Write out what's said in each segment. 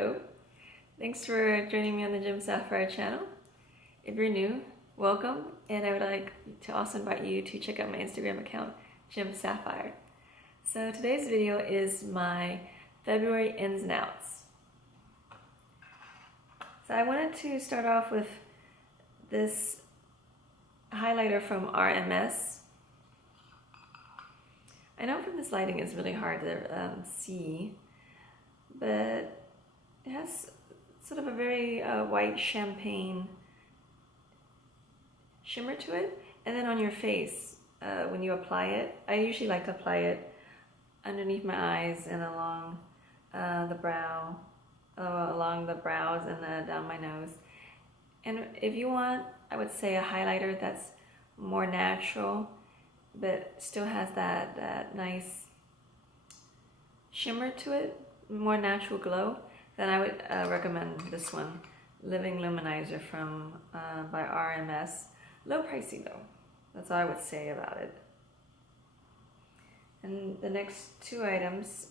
Hello, thanks for joining me on the Gem Sapphire channel. If you're new, welcome, and I would like to also invite you to check out my Instagram account, Gem Sapphire. So today's video is my February ins and outs. So I wanted to start off with this highlighter from RMS. I know from this lighting it's really hard to see, but it has sort of a very white champagne shimmer to it. And then on your face, when you apply it, I usually like to apply it underneath my eyes and along the brow, along the brows and down my nose. And if you want, I would say a highlighter that's more natural, but still has that nice shimmer to it, more natural glow, then I would recommend this one, Living Luminizer from by RMS. Low pricey though, that's all I would say about it. And the next two items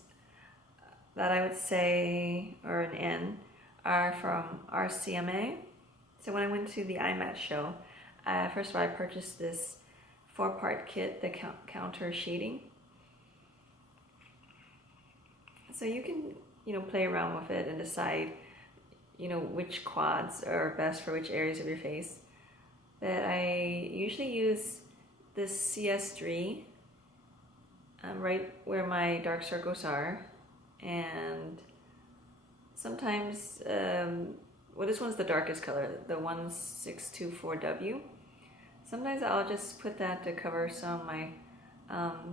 that I would say are an N are from RCMA. So when I went to the IMAT show, first of all I purchased this 4-part kit, the counter shading. So you can, play around with it and decide, which quads are best for which areas of your face. But I usually use this CS3 right where my dark circles are, and sometimes, well, this one's the darkest color, the 1624W. Sometimes I'll just put that to cover some of my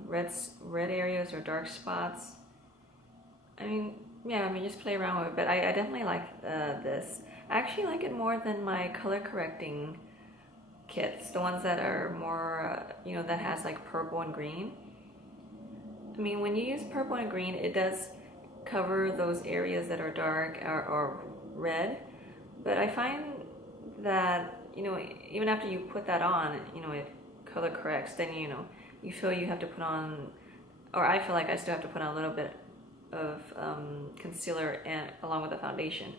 red areas or dark spots. Just play around with it, but I definitely like this. I actually like it more than my color correcting kits, the ones that are more, that has like purple and green. When you use purple and green, it does cover those areas that are dark or red, but I find that, even after you put that on, it color corrects, then, you feel you have to put on, or I feel like I still have to put on a little bit of concealer and along with the foundation.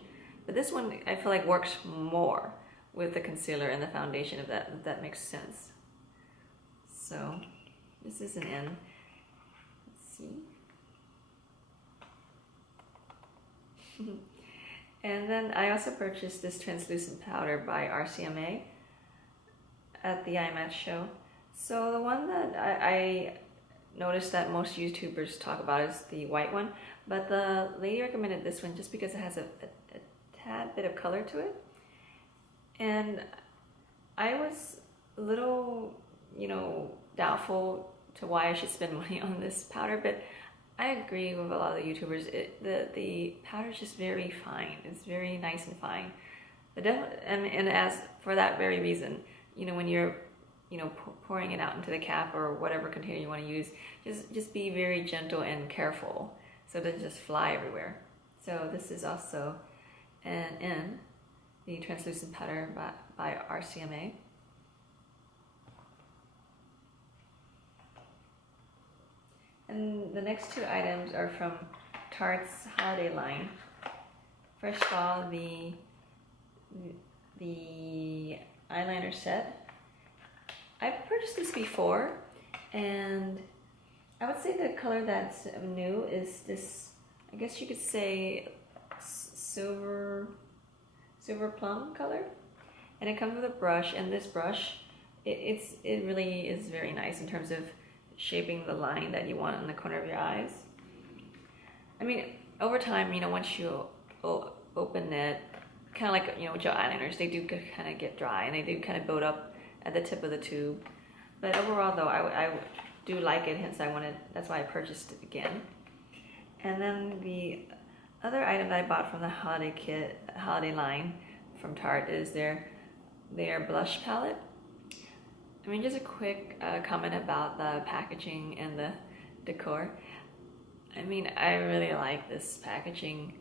But this one I feel like works more with the concealer and the foundation, if that makes sense. So this is an N. Let's see. And then I also purchased this translucent powder by RCMA at the IMAT show. So the one that I noticed that most YouTubers talk about is the white one, but the lady recommended this one just because it has a tad bit of color to it. And I was a little, doubtful to why I should spend money on this powder, but I agree with a lot of the YouTubers. The powder is just very fine. It's very nice and fine. And as for that very reason, when you're pouring it out into the cap or whatever container you want to use, just be very gentle and careful so it doesn't just fly everywhere. So this is also an N, the translucent powder by RCMA. And the next two items are from Tarte's holiday line. First of all, the eyeliner set. I've purchased this before, and I would say the color that's new is this, I guess you could say, silver plum color. And it comes with a brush, and this brush, it really is very nice in terms of shaping the line that you want in the corner of your eyes. Over time, once you open it, kind of like, with your eyeliners, they do kind of get dry, and they do kind of build up at the tip of the tube. But overall though, I do like it, hence that's why I purchased it again. And then the other item that I bought from the holiday line from Tarte is their blush palette. Just a quick comment about the packaging and the decor. I really like this packaging.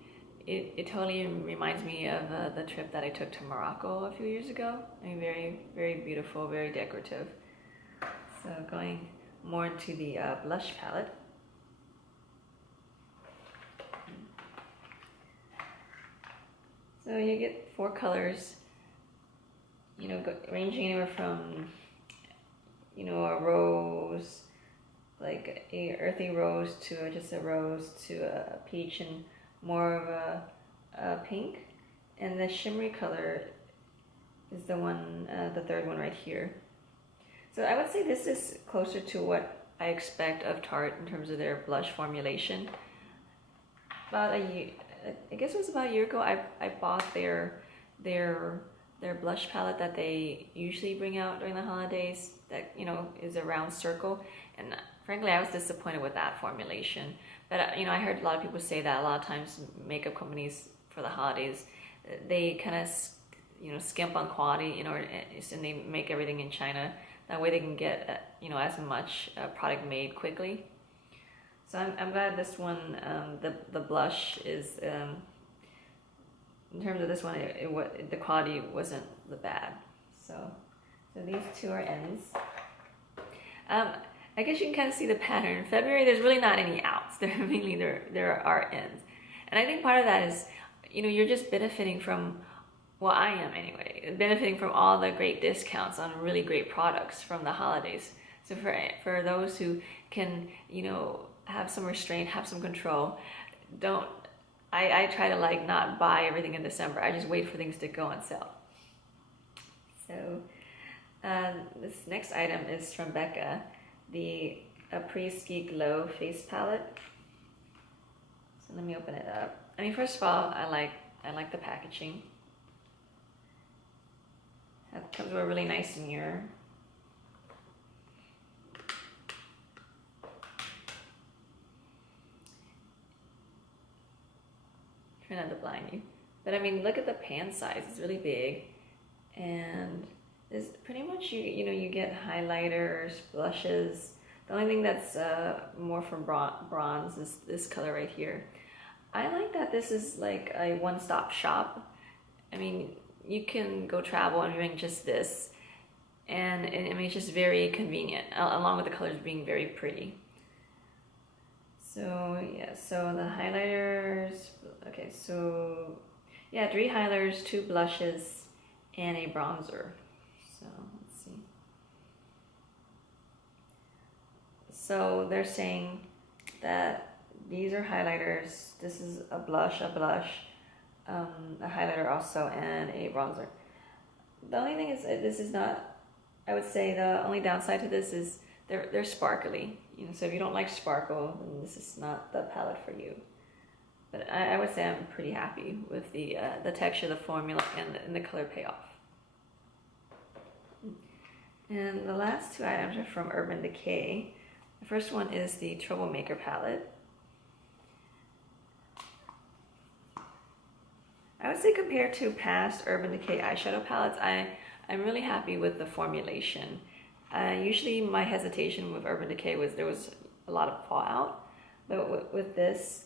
It totally reminds me of the trip that I took to Morocco a few years ago. Very, very beautiful, very decorative. So going more into the blush palette. So you get 4 colors, you know, ranging anywhere from, you know, a rose, like a earthy rose, to just a rose, to a peach, and more of a pink. And the shimmery color is the one, the third one right here. So I would say this is closer to what I expect of Tarte in terms of their blush formulation. About a year, I guess it was about a year ago, I bought their blush palette that they usually bring out during the holidays, that, you know, is a round circle. And frankly, I was disappointed with that formulation. But, you know, I heard a lot of people say that a lot of times makeup companies for the holidays, they kind of, you know, skimp on quality in order, and they make everything in China. That way they can get, you know, as much product made quickly. So I'm glad this one, the blush is, in terms of this one, the quality wasn't the bad. So these 2 are ends. I guess you can kind of see the pattern. In February, there's really not any outs. There are ends. And I think part of that is, you know, you're just benefiting from, well, I am anyway, benefiting from all the great discounts on really great products from the holidays. So for those who can, you know, have some restraint, have some control, I try to like not buy everything in December. I just wait for things to go on sale. So this next item is from Becca, the Apres Glow Face Palette. So let me open it up. I mean, first of all, I like the packaging. It comes with a really nice mirror. Try not to blind you. But I mean, look at the pan size. It's really big. And there's pretty much, you know, you get highlighters, blushes. The only thing that's more from bronze is this color right here. I like that this is like a one-stop shop. I mean, you can go travel and bring just this. And I mean, it's just very convenient, along with the colors being very pretty. So yeah, so the highlighters, okay, so yeah, 3 highlighters, 2 blushes, and a bronzer. So let's see. So they're saying that these are highlighters, this is a blush, a highlighter also, and a bronzer. The only thing is, this is not, I would say the only downside to this is they're sparkly. You know, so if you don't like sparkle, then this is not the palette for you. But I would say I'm pretty happy with the texture, the formula, and the color payoff. And the last 2 items are from Urban Decay. The first one is the Troublemaker Palette. I would say compared to past Urban Decay eyeshadow palettes, I'm really happy with the formulation. Usually my hesitation with Urban Decay was there was a lot of fallout, but with this,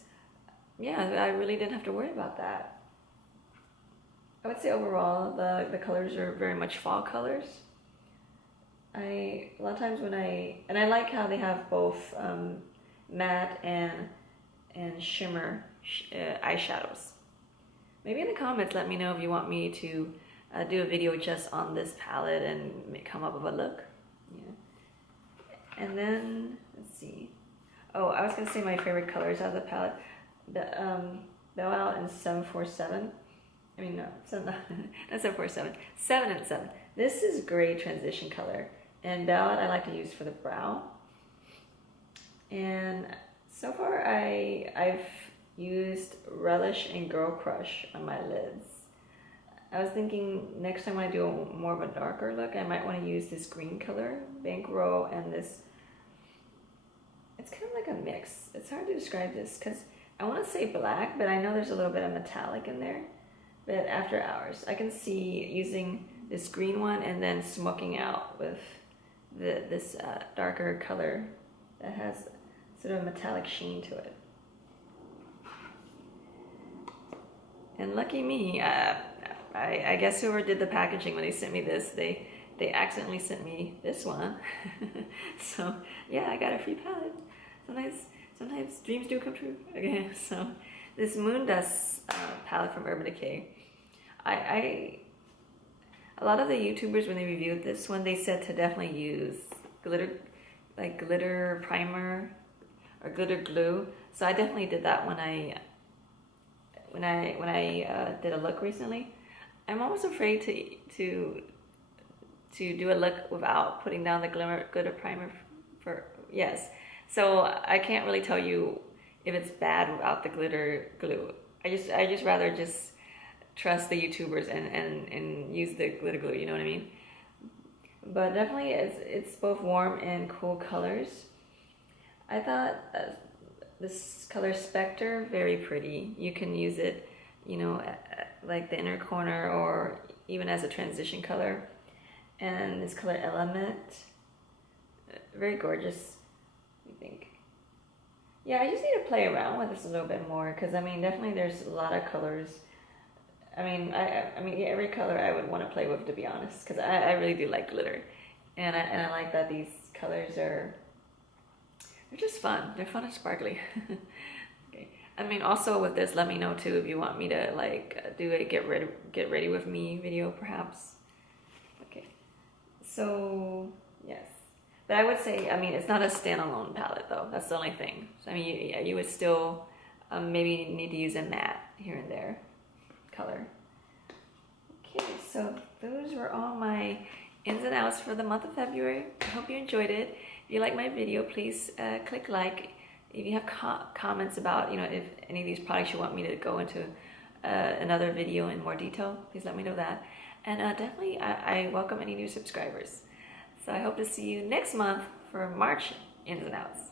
yeah, I really didn't have to worry about that. I would say overall the colors are very much fall colors. A lot of times and I like how they have both matte and shimmer eyeshadows. Maybe in the comments let me know if you want me to do a video just on this palette and come up with a look. Yeah. And then, let's see. Oh, I was going to say my favorite colors out of the palette. Bailout and 747. I mean, no, not 747. 7 and 7. This is gray transition color. And Bailout I like to use for the brow. And so far I've used Relish and Girl Crush on my lids. I was thinking next time when I do more of a darker look, I might want to use this green color, Bankroll, and this. It's kind of like a mix. It's hard to describe this because I want to say black, but I know there's a little bit of metallic in there. But after hours, I can see using this green one and then smoking out with this darker color that has sort of a metallic sheen to it. And lucky me, I guess whoever did the packaging when they sent me this, they accidentally sent me this one. So yeah, I got a free palette. Sometimes dreams do come true. Okay, so this Moondust palette from Urban Decay. a lot of the YouTubers, when they reviewed this one, they said to definitely use glitter, like glitter primer or glitter glue. So I definitely did that when I did a look recently. I'm almost afraid to do a look without putting down the glitter primer for, yes. So I can't really tell you if it's bad without the glitter glue. I just rather just trust the YouTubers and use the glitter glue, you know what I mean? But definitely it's both warm and cool colors. I thought this color Specter, very pretty. You can use it, you know, like the inner corner or even as a transition color. And this color Element, very gorgeous, I think. Yeah, I just need to play around with this a little bit more because I mean, definitely there's a lot of colors. I mean, yeah, every color I would want to play with, to be honest, because I really do like glitter, and I like that these colors they're just fun. They're fun and sparkly. Okay. I mean, also with this, let me know too if you want me to like do a get ready with me video, perhaps. Okay. So yes, but I would say, I mean, it's not a standalone palette though. That's the only thing. So I mean, you would still maybe need to use a matte here and there color. Okay, so those were all my ins and outs for the month of February. I hope you enjoyed it. If you like my video, please click like. If you have comments about, you know, if any of these products you want me to go into another video in more detail, please let me know that. And definitely I welcome any new subscribers. So I hope to see you next month for March ins and outs.